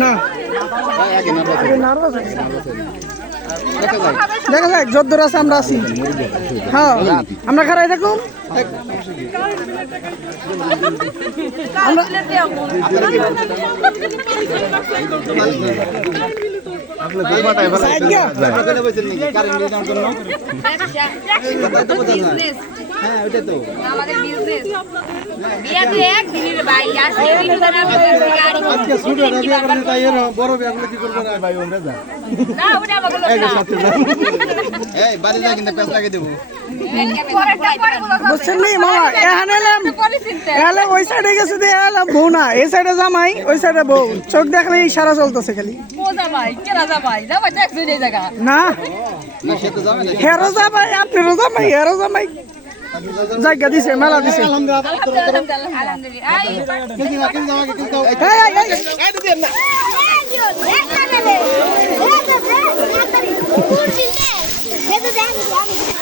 না দেখা যাক যদ্দূর আছে আমরা আছি হ্যাঁ আমরা খারাই থাকুন আমরা হ্যাঁ ওইটা তো। আমাদের বিজনেস বিয়া তো এক দিনের ভাই আজকে দিন ধরে গাড়ি আজকে ছোট বিয়ে করেন তাই এর বড় বিয়ে করলে কি করবেন ভাই ওমরে যা। না ওটা আমাকে লোক না। এই বাড়ি যা কিন্তু পেছ লাগিয়ে দেবো। বুঝছেন নি মামা? এখানে এলাম। এলাম ওই সাইডে গেছে দিয়ে এলাম বউ না। এই সাইডে জামাই ওই সাইডে বউ। চোখ দেখলে ইশারা চলতেছে খালি। না? হেরো জামাই জামাই হেরো জামাই। জায়গা দিছে মেলা দিছে আলহামদুলিল্লাহ